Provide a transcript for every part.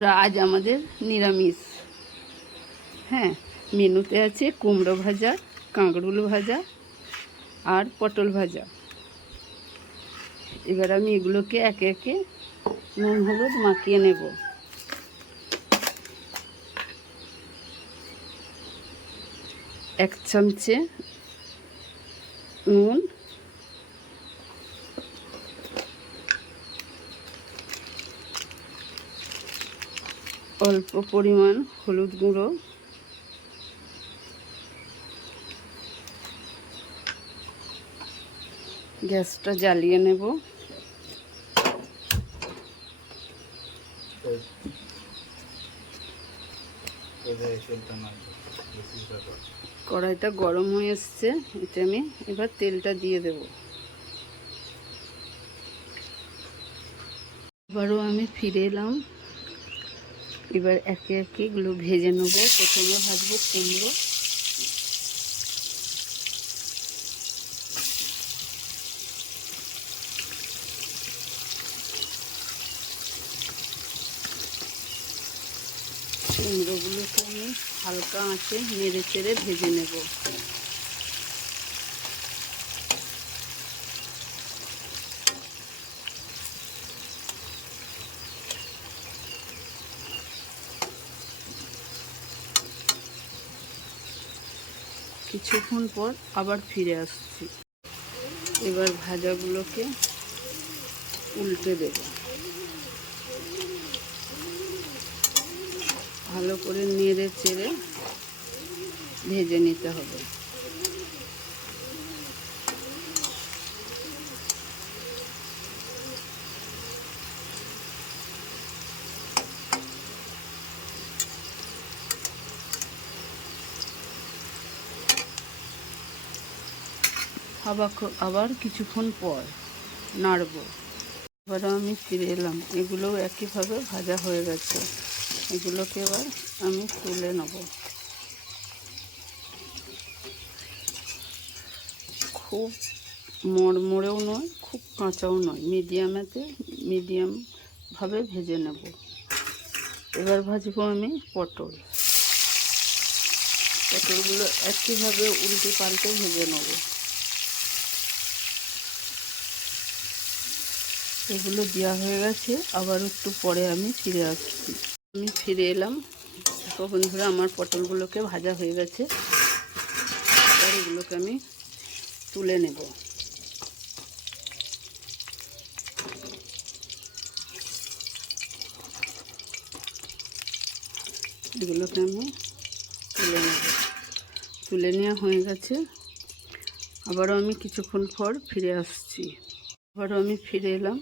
আজ আমাদের নিরামিষ। হ্যাঁ মেনুতে আছে কুমড়ো ভাজা, কাঁকরুল ভাজা আর পটল ভাজা। এবার আমি এগুলোকে একে একে নুন, হলুদ মাখিয়ে নেব। এক চামচে নুন অল্প পরিমাণ হলুদ গুঁড়ো। গ্যাসটা জ্বালিয়ে নেব। কড়াইটা গরম হয়ে এসছে, এতে আমি এবার তেলটা দিয়ে দেব। এবারও আমি ফিরে এলাম। এবার একে একে এগুলো ভেজে নেব। প্রথমে ভাজবো কুমড়ো। কুমড়োগুলোকে আমি হালকা আঁচে নেড়ে চেড়ে ভেজে নেব। কিছুক্ষণ পর আবার ফিরে আসছি। এবার ভাজাগুলোকে উল্টে দেব। ভালো করে নেড়ে চেড়ে ভেজে নিতে হবে। আবার আবার কিছুক্ষণ পর নাড়ব। এবার আমি ফিরে এলাম। এগুলোও একইভাবে ভাজা হয়ে গেছে। এগুলোকে এবার আমি তুলে নেব। খুব মরমরেও নয়, খুব কাঁচাও নয়। মিডিয়ামেতে মিডিয়ামভাবে ভেজে নেব। এবার ভাজবো আমি পটল। পটলগুলো একইভাবে উল্টে পাল্টে ভেজে নেব। এগুলো দেওয়া হয়ে গেছে, আবার একটু পরে আমি ফিরে আসছি। আমি ফিরে এলাম দেখো বন্ধুরা আমার পটলগুলোকে ভাজা হয়ে গেছে। এবার এগুলোকে আমি তুলে নেব। এগুলোকে আমি তুলে নেব। তুলে নেওয়া হয়ে গেছে। আবারও আমি কিছুক্ষণ পর ফিরে আসছি। আবারও আমি ফিরে এলাম।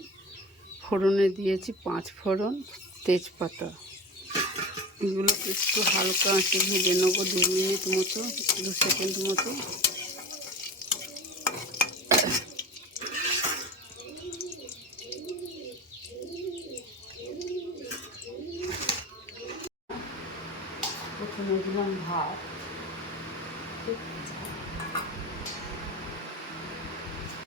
ফোড়নে দিয়েছি পাঁচ ফোড়ন, তেজপাতা। এগুলোকে একটু হালকা আঁচে ভেজে নেব দু মিনিট মতো, দু সেকেন্ড মতো। প্রথমে দিলাম ভাত।